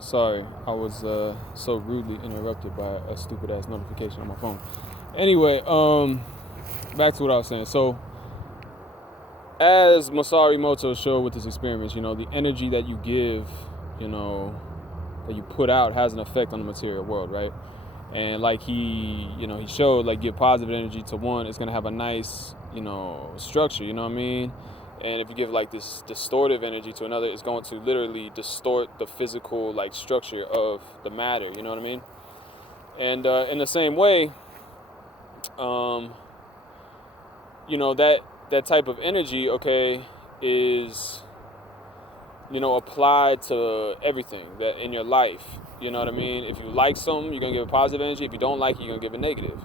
Sorry, I was so rudely interrupted by a stupid ass notification on my phone. Anyway, back to what I was saying. So, as Masaru Emoto showed with his experiments, the energy that you give, that you put out has an effect on the material world, right? And like he showed, like, give positive energy to one, it's gonna have a nice, structure. You know what I mean? And if you give like this distortive energy to another, it's going to literally distort the physical like structure of the matter. You know what I mean? And in the same way, um, that type of energy, okay, is applied to everything that in your life. You know what I mean? If you like something, you're gonna give a positive energy. If you don't like it, you're gonna give a negative.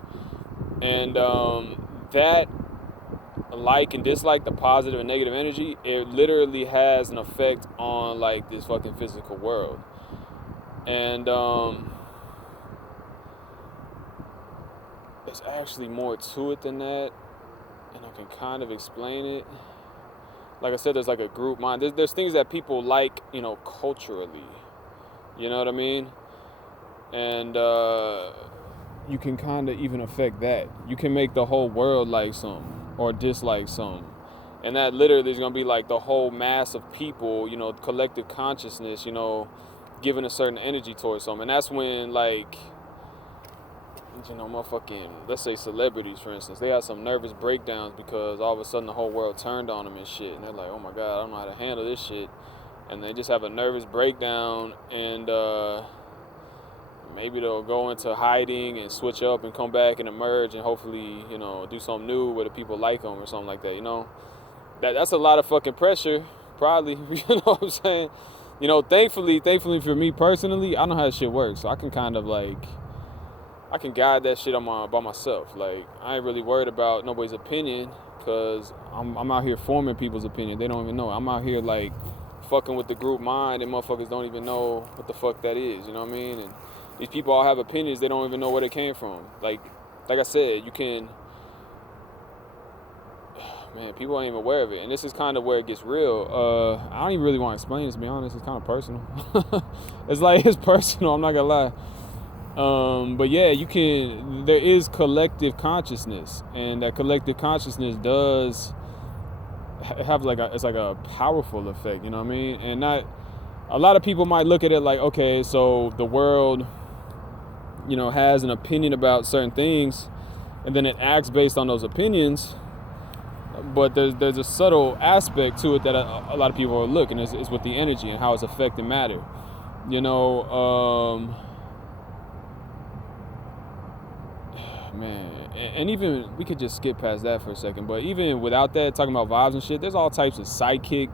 And that like and dislike, the positive and negative energy, it literally has an effect on like this fucking physical world. And there's actually more to it than that, and I can kind of explain it. Like I said, there's like a group mind. There's things that people like, culturally. You know what I mean? And you can kind of even affect that. You can make the whole world like something or dislike something. And that literally is going to be like the whole mass of people, collective consciousness, giving a certain energy towards something. And that's when, like, motherfucking, let's say celebrities, for instance, they have some nervous breakdowns because all of a sudden the whole world turned on them and shit. And they're like, oh my God, I don't know how to handle this shit. And they just have a nervous breakdown, and maybe they'll go into hiding and switch up and come back and emerge and hopefully, do something new where the people like them or something like that, That's a lot of fucking pressure, probably, you know what I'm saying? Thankfully for me personally, I know how this shit works. So I can kind of like, I can guide that shit by myself. Like, I ain't really worried about nobody's opinion because I'm out here forming people's opinion. They don't even know. I'm out here like fucking with the group mind, and motherfuckers don't even know what the fuck that is, you know what I mean? And these people all have opinions, they don't even know where they came from. Like I said, you can, man, people ain't even aware of it. And this is kind of where it gets real. I don't even really want to explain this, to be honest. It's kind of personal. It's personal, I'm not gonna lie. But yeah, there is collective consciousness, and that collective consciousness does have it's like a powerful effect, you know what I mean? And not, a lot of people might look at it like, okay, so the world, has an opinion about certain things, and then it acts based on those opinions. But there's a subtle aspect to it that a lot of people overlook, and is with the energy and how it's affecting matter. Man, and even, we could just skip past that for a second, but even without that, talking about vibes and shit, there's all types of psychic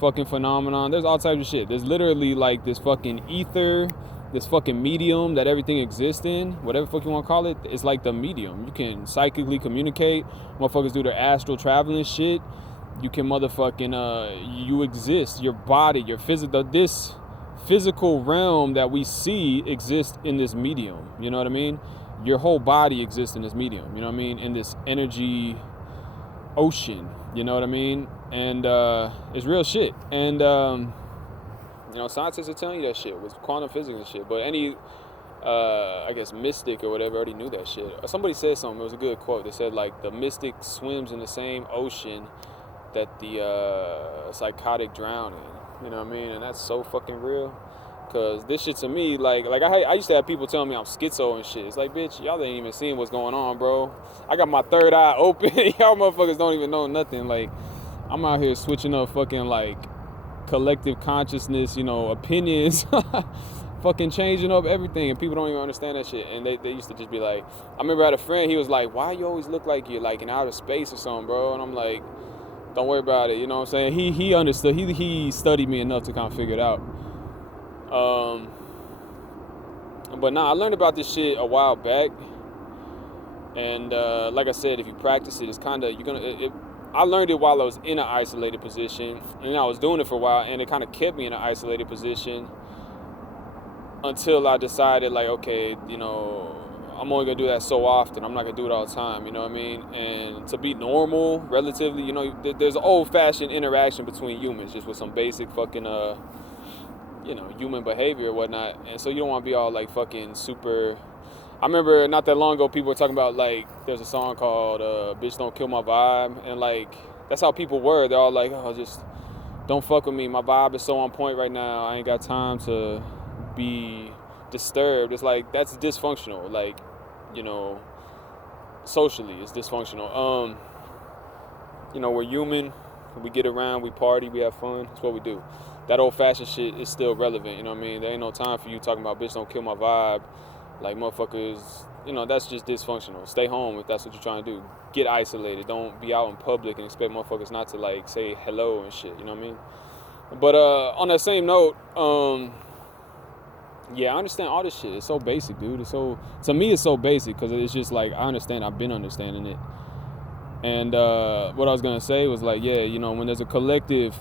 fucking phenomenon. There's all types of shit. There's literally like this fucking ether, this fucking medium that everything exists in, whatever fuck you want to call it. It's like the medium. You can psychically communicate. Motherfuckers do their astral traveling shit. You can motherfucking you exist. Your body, your this physical realm that we see exists in this medium. You know what I mean? Your whole body exists in this medium, you know what I mean? In this energy ocean, you know what I mean? And it's real shit. And scientists are telling you that shit with quantum physics and shit. But any I guess mystic or whatever already knew that shit. Somebody said something, it was a good quote. They said like the mystic swims in the same ocean that the psychotic drown in. You know what I mean? And that's so fucking real. Cause this shit to me, like I used to have people telling me I'm schizo and shit. It's like, bitch, y'all ain't even seeing what's going on, bro. I got my third eye open. Y'all motherfuckers don't even know nothing. Like, I'm out here switching up fucking like collective consciousness, opinions, fucking changing up everything, and people don't even understand that shit. And they used to just be like, I remember I had a friend, he was like, why you always look like you're like in outer space or something, bro? And I'm like, don't worry about it, you know what I'm saying? He understood. He studied me enough to kind of figure it out. But I learned about this shit a while back, and like I said, if you practice it, it's kind of, I learned it while I was in an isolated position, and I was doing it for a while, and it kind of kept me in an isolated position until I decided, like, okay, I'm only gonna do that so often. I'm not gonna do it all the time, you know what I mean? And to be normal, relatively, there's an old-fashioned interaction between humans, just with some basic fucking human behavior or whatnot. And so you don't want to be all like fucking super. I remember not that long ago, people were talking about like there's a song called "Bitch Don't Kill My Vibe," and like that's how people were. They're all like, "Oh, just don't fuck with me. My vibe is so on point right now. I ain't got time to be disturbed." It's like that's dysfunctional. Like, socially, it's dysfunctional. We're human. We get around, we party, we have fun. That's what we do. That old-fashioned shit is still relevant. You know what I mean? There ain't no time for you talking about bitch don't kill my vibe. Like motherfuckers, that's just dysfunctional. Stay home if that's what you're trying to do. Get isolated. Don't be out in public and expect motherfuckers not to like say hello and shit. You know what I mean? But on that same note, yeah, I understand all this shit. It's so basic, dude. To me, it's so basic because it's just like I understand. I've been understanding it. And what I was gonna say was like, yeah, when there's a collective,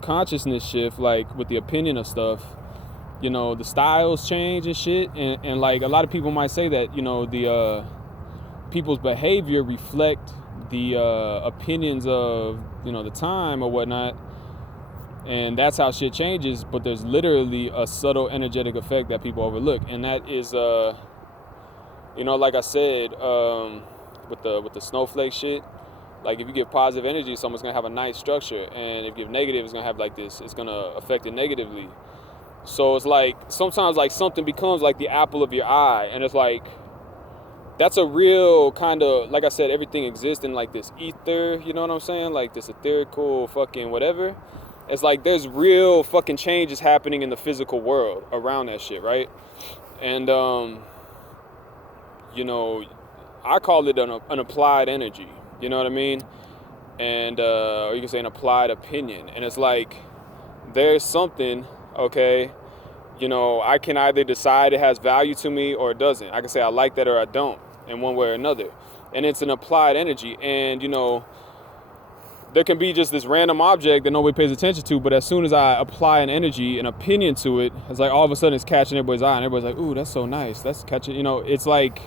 consciousness shift, like with the opinion of stuff, the styles change and shit, and like a lot of people might say that, the people's behavior reflect the opinions of, the time or whatnot, and that's how shit changes. But there's literally a subtle energetic effect that people overlook, and that is, like I said, with the snowflake shit, like if you give positive energy, someone's gonna have a nice structure, and if you give negative, it's gonna have like this. It's gonna affect it negatively. So it's like sometimes like something becomes like the apple of your eye, and it's like that's a real kind of, like I said, everything exists in like this ether. You know what I'm saying? Like this etherical fucking whatever. It's like there's real fucking changes happening in the physical world around that shit, right? And I call it an applied energy, you know what I mean? And, or you can say an applied opinion. And it's like, there's something, okay, I can either decide it has value to me or it doesn't. I can say I like that or I don't, in one way or another. And it's an applied energy. And, there can be just this random object that nobody pays attention to, but as soon as I apply an energy, an opinion to it, it's like all of a sudden it's catching everybody's eye, and everybody's like, ooh, that's so nice. That's catching, it's like,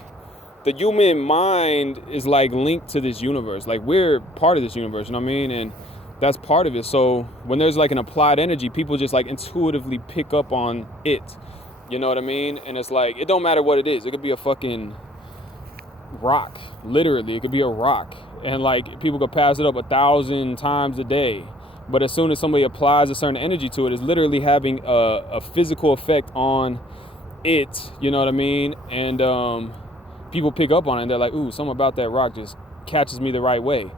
the human mind is like linked to this universe. Like we're part of this universe, you know what I mean? And that's part of it. So when there's like an applied energy, people just like intuitively pick up on it. You know what I mean? And it's like, it don't matter what it is. It could be a fucking rock. Literally, it could be a rock. And like people could pass it up 1,000 times a day. But as soon as somebody applies a certain energy to it, it's literally having a physical effect on it. You know what I mean? And people pick up on it and they're like, ooh, something about that rock just catches me the right way.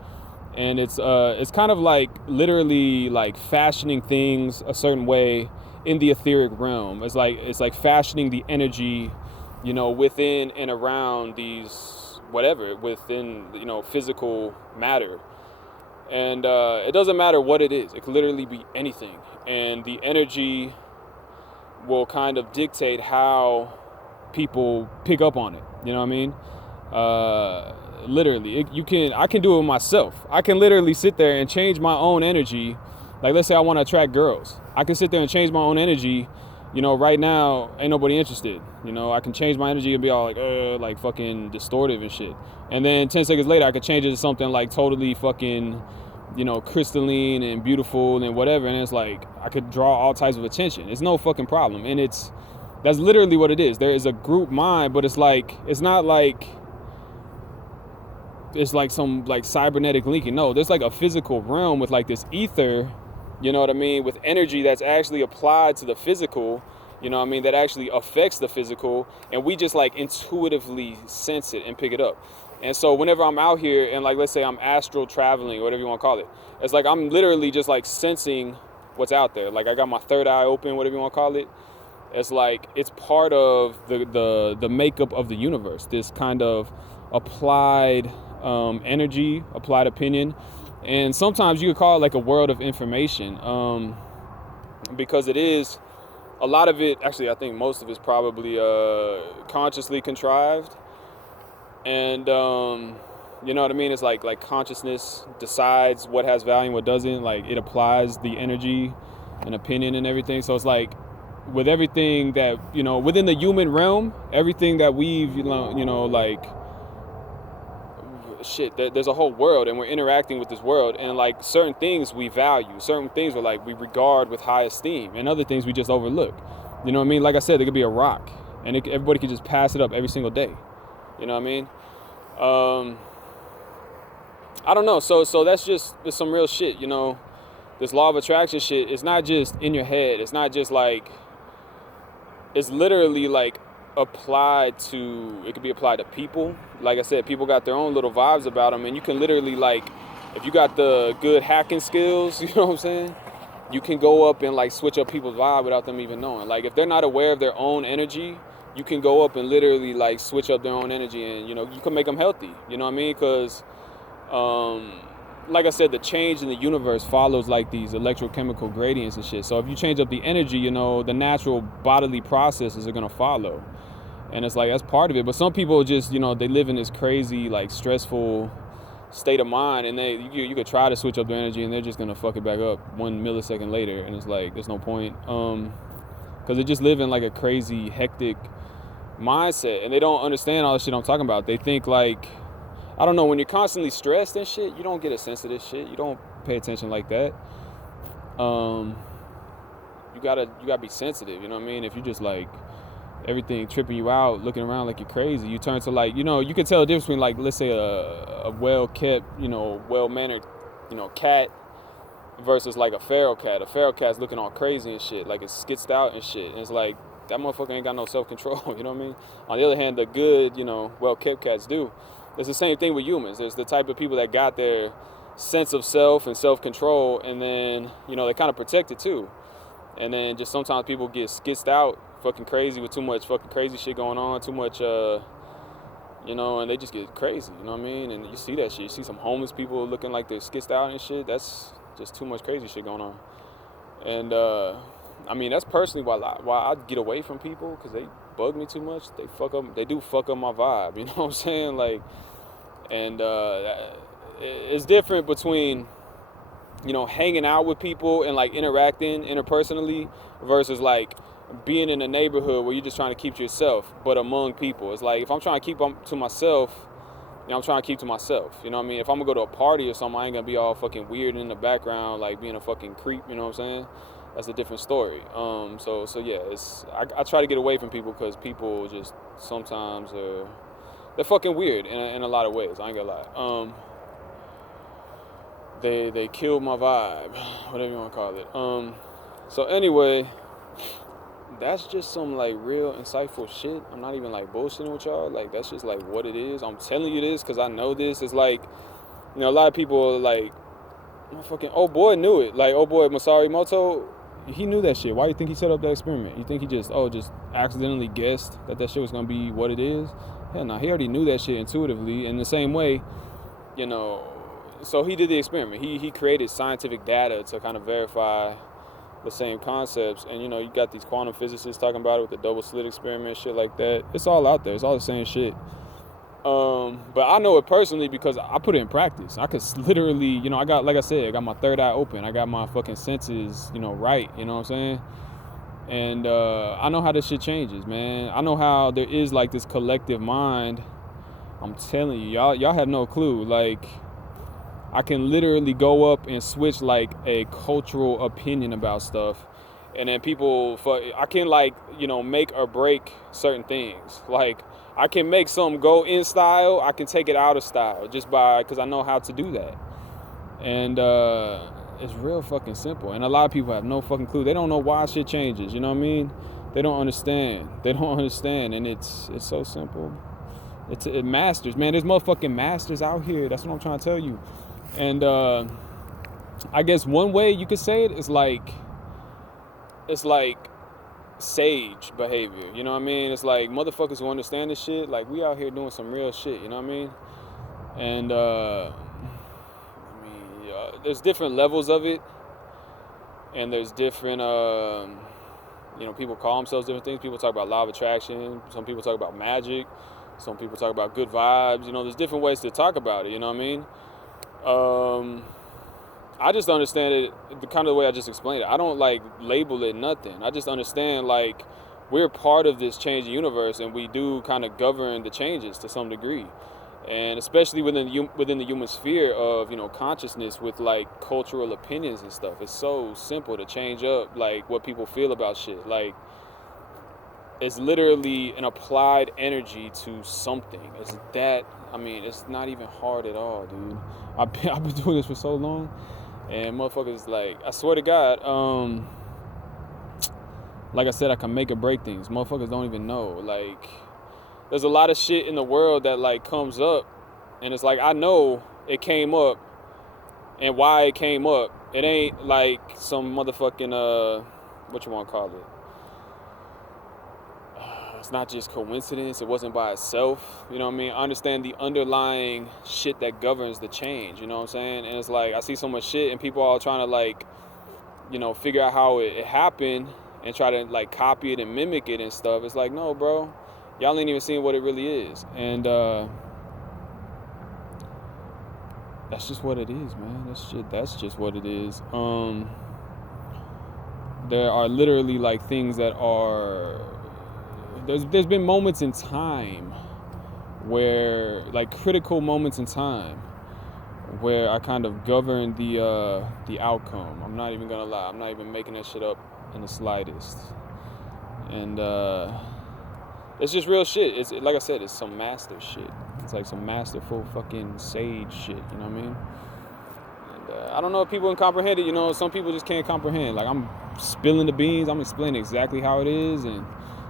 And it's kind of like literally like fashioning things a certain way in the etheric realm. It's like fashioning the energy, within and around these whatever, within, physical matter. And it doesn't matter what it is. It could literally be anything. And the energy will kind of dictate how people pick up on it. You know what I mean? Literally, I can do it myself. I can literally sit there and change my own energy. Like, let's say I want to attract girls. I can sit there and change my own energy. Right now, ain't nobody interested. I can change my energy and be all like fucking distortive and shit. And then 10 seconds later, I could change it to something like totally fucking, crystalline and beautiful and whatever. And it's like, I could draw all types of attention. It's no fucking problem. And that's literally what it is. There is a group mind, but it's not like it's like some like cybernetic linking. No, there's like a physical realm with like this ether, you know what I mean, with energy that's actually applied to the physical, you know what I mean, that actually affects the physical, and we just like intuitively sense it and pick it up. And so whenever I'm out here and like, let's say I'm astral traveling or whatever you want to call it, it's like I'm literally just like sensing what's out there. Like I got my third eye open, whatever you want to call it. It's like it's part of the makeup of the universe, this kind of applied energy, applied opinion. And sometimes you could call it like a world of information, because it is, a lot of it, actually I think most of it is probably consciously contrived. And you know what I mean? It's like consciousness decides what has value and what doesn't. Like it applies the energy and opinion and everything. So it's like, with everything that, within the human realm, everything that we've, like, shit, there's a whole world, and we're interacting with this world, and like certain things we value, certain things we regard with high esteem, and other things we just overlook. You know what I mean? Like I said, there could be a rock, and everybody could just pass it up every single day. You know what I mean? I don't know. So that's just some real shit. You know, this law of attraction shit. It's not just in your head. It's not just like. It's literally like applied to. It could be applied to people. Like I said, people got their own little vibes about them, and you can literally like, if you got the good hacking skills, you know what I'm saying? You can go up and like switch up people's vibe without them even knowing. Like if they're not aware of their own energy, you can go up and literally like switch up their own energy, and you know you can make them healthy. You know what I mean? Because like I said, the change in the universe follows like these electrochemical gradients and shit. So if you change up the energy, you know, the natural bodily processes are gonna follow. And it's like, that's part of it. But some people just, you know, they live in this crazy, like stressful state of mind, and you could try to switch up their energy and they're just gonna fuck it back up 1 millisecond later. And it's like, there's no point. Cause they just live in like a crazy, hectic mindset, and they don't understand all the shit I'm talking about. They think like, I don't know, when you're constantly stressed and shit, you don't get a sense of this shit. You don't pay attention like that. You gotta be sensitive, you know what I mean? If you just like everything tripping you out, looking around like you're crazy, you turn to like, you know, you can tell the difference between like, let's say a well-kept, you know, well-mannered, you know, cat versus like a feral cat. A feral cat's looking all crazy and shit, like it's skitzed out and shit. And it's like, that motherfucker ain't got no self-control, you know what I mean? On the other hand, the good, you know, well-kept cats do. It's the same thing with humans. There's the type of people that got their sense of self and self-control, and then, you know, they kind of protect it too. And then just sometimes people get skitzed out, fucking crazy with too much fucking crazy shit going on, too much, you know, and they just get crazy, you know what I mean? And you see that shit. You see some homeless people looking like they're skitzed out and shit. That's just too much crazy shit going on. And, I mean, that's personally why I get away from people, because they bug me too much. They do fuck up my vibe, you know what I'm saying? Like, and it's different between, you know, hanging out with people and like interacting interpersonally versus like being in a neighborhood where you're just trying to keep to yourself, but among people. It's like, if I'm trying to keep to myself, you know, I'm trying to keep to myself, you know what I mean? If I'm gonna go to a party or something, I ain't gonna be all fucking weird in the background, like being a fucking creep, you know what I'm saying? That's a different story. So yeah, I try to get away from people, because people just sometimes they're fucking weird in a lot of ways. I ain't gonna lie. They killed my vibe, whatever you want to call it. So anyway, that's just some like real insightful shit. I'm not even like bullshitting with y'all. Like, that's just like what it is. I'm telling you this because I know this. It's like, you know, a lot of people are like, my fucking old boy knew it. Like, old boy Masaru Emoto, he knew that shit. Why do you think he set up that experiment? You think he just accidentally guessed that shit was gonna be what it is? Hell no, he already knew that shit intuitively. In the same way, you know, so he did the experiment. He created scientific data to kind of verify the same concepts. And, you know, you got these quantum physicists talking about it with the double slit experiment, shit like that. It's all out there. It's all the same shit. But I know it personally because I put it in practice. I could literally, you know, I got my third eye open. I got my fucking senses, you know, right. You know what I'm saying? And I know how this shit changes, man. I know how there is like this collective mind. I'm telling you, y'all have no clue. Like, I can literally go up and switch like a cultural opinion about stuff, and then I can like, you know, make or break certain things. Like, I can make something go in style, I can take it out of style just because I know how to do that. And it's real fucking simple. And a lot of people have no fucking clue. They don't know why shit changes, you know what I mean? They don't understand. And it's so simple. It masters, man. There's motherfucking masters out here. That's what I'm trying to tell you. And I guess one way you could say it is like, it's like sage behavior, you know what I mean? It's like motherfuckers who understand this shit, like, we out here doing some real shit, you know what I mean? And there's different levels of it, and there's different you know, people call themselves different things. People talk about law of attraction, some people talk about magic, some people talk about good vibes. You know, there's different ways to talk about it, you know what I mean? I just understand it the kind of the way I just explained it. I don't like label it nothing. I just understand like we're part of this changing universe, and we do kind of govern the changes to some degree. And especially within the human sphere of, you know, consciousness with like cultural opinions and stuff, it's so simple to change up like what people feel about shit. Like, it's literally an applied energy to something. It's that, I mean, it's not even hard at all, dude. I've been doing this for so long, and motherfuckers, like, I swear to God, like I said, I can make or break things. Motherfuckers don't even know. Like, there's a lot of shit in the world that like comes up, and it's like, I know it came up and why it came up. It ain't like some motherfucking what you want to call it. It's not just coincidence. It wasn't by itself. You know what I mean? I understand the underlying shit that governs the change. You know what I'm saying? And it's like, I see so much shit and people all trying to like, you know, figure out how it happened and try to like copy it and mimic it and stuff. It's like, no, bro, y'all ain't even seen what it really is. And that's just what it is, man. That's just what it is. There are literally like things that are, there's been moments in time where, like, critical moments in time where I kind of govern the outcome. I'm not even gonna lie. I'm not even making that shit up in the slightest. And it's just real shit. It's like I said, it's some master shit. It's like some masterful fucking sage shit. You know what I mean? And I don't know if people can comprehend it. You know, some people just can't comprehend. Like, I'm spilling the beans. I'm explaining exactly how it is, and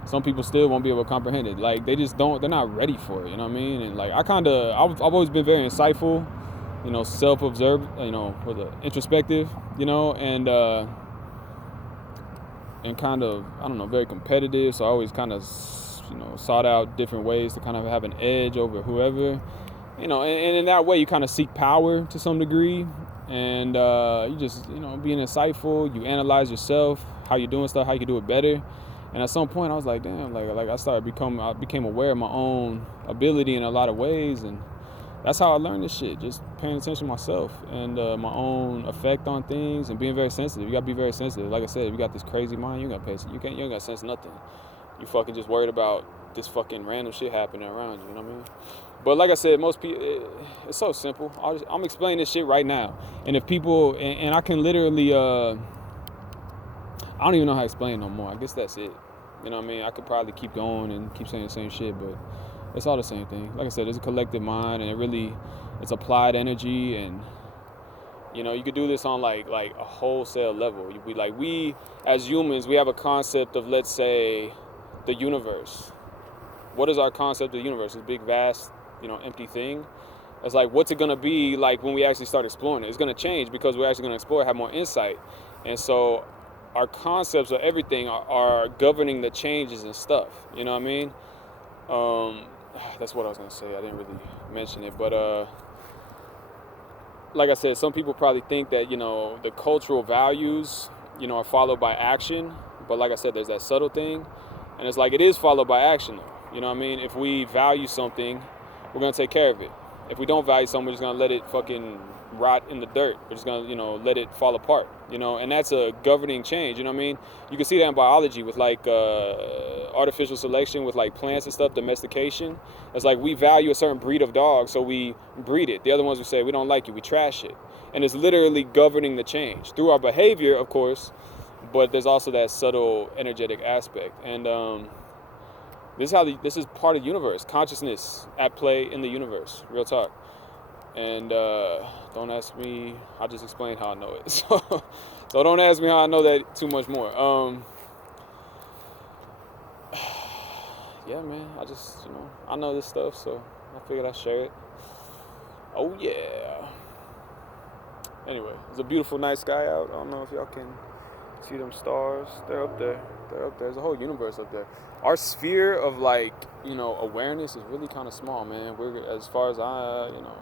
some people still won't be able to comprehend it. Like, they just don't, they're not ready for it, you know what I mean? And like, I've always been very insightful, you know, self-observed, you know, introspective, you know, and kind of, I don't know, very competitive. So I always kind of, you know, sought out different ways to kind of have an edge over whoever, you know, and in that way you kind of seek power to some degree. And you just, you know, being insightful, you analyze yourself, how you're doing stuff, how you can do it better. And at some point I was like, damn, like I became aware of my own ability in a lot of ways. And that's how I learned this shit, just paying attention to myself and my own effect on things and being very sensitive. You gotta be very sensitive. Like I said, if you got this crazy mind, you ain't gotta pay attention. You ain't gotta sense nothing. You fucking just worried about this fucking random shit happening around you, you know what I mean? But like I said, most people, it's so simple. I'm explaining this shit right now. And if people, and I can literally, I don't even know how to explain no more. I guess that's it. You know what I mean? I could probably keep going and keep saying the same shit, but it's all the same thing. Like I said, it's a collective mind, and it's applied energy, and you know, you could do this on like a wholesale level. We as humans, we have a concept of, let's say, the universe. What is our concept of the universe? This big, vast, you know, empty thing. It's like, what's it gonna be like when we actually start exploring it? It's gonna change because we're actually gonna explore, have more insight, and so our concepts of everything are governing the changes and stuff. You know what I mean? That's what I was gonna say. I didn't really mention it, but like I said, some people probably think that, you know, the cultural values, you know, are followed by action. But like I said, there's that subtle thing, and it's like, it is followed by action though. You know what I mean? If we value something, we're gonna take care of it. If we don't value something, we're just gonna let it fucking rot in the dirt. We're just gonna, you know, let it fall apart, you know, and that's a governing change, you know what I mean? You can see that in biology with like artificial selection with like plants and stuff, domestication. It's like, we value a certain breed of dog, so we breed it. The other ones we say, we don't like you, we trash it. And it's literally governing the change through our behavior, of course, but there's also that subtle energetic aspect. And this is part of the universe, consciousness at play in the universe, real talk. And don't ask me, I just explained how I know it. So don't ask me how I know that too much more. Yeah, man, I just, you know, I know this stuff, so I figured I'd share it. Oh yeah. Anyway, it's a beautiful night sky out. I don't know if y'all can see them stars. They're up there. There's a whole universe up there. Our sphere of, like, you know, awareness is really kind of small, man. As far as you know,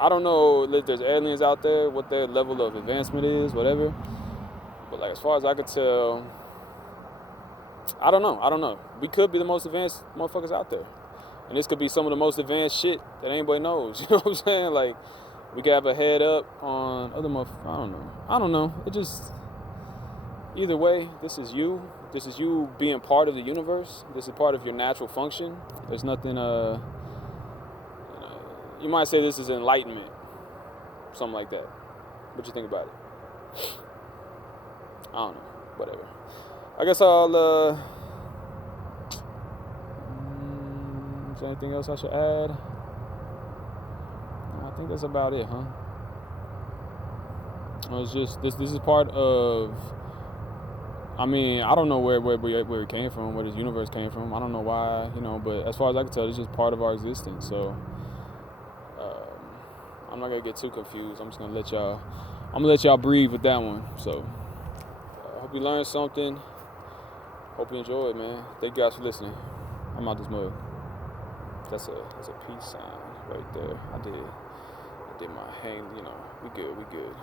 I don't know if there's aliens out there, what their level of advancement is, whatever. But like, as far as I could tell, I don't know. We could be the most advanced motherfuckers out there. And this could be some of the most advanced shit that anybody knows. You know what I'm saying? Like, we could have a head up on other motherfuckers. I don't know. It just, either way, this is you. This is you being part of the universe. This is part of your natural function. There's nothing, you know, you might say this is enlightenment, something like that. What you think about it? I don't know. Whatever. I guess I'll. Is there anything else I should add? I think that's about it, huh? It's just this is part of. I mean, I don't know where it came from, where this universe came from. I don't know why, but as far as I can tell, it's just part of our existence. So I'm not gonna get too confused. I'm just gonna let y'all breathe with that one. So I hope you learned something. Hope you enjoy it, man. Thank you guys for listening. I'm out this mug. That's a peace sign right there. I did my hang. We good.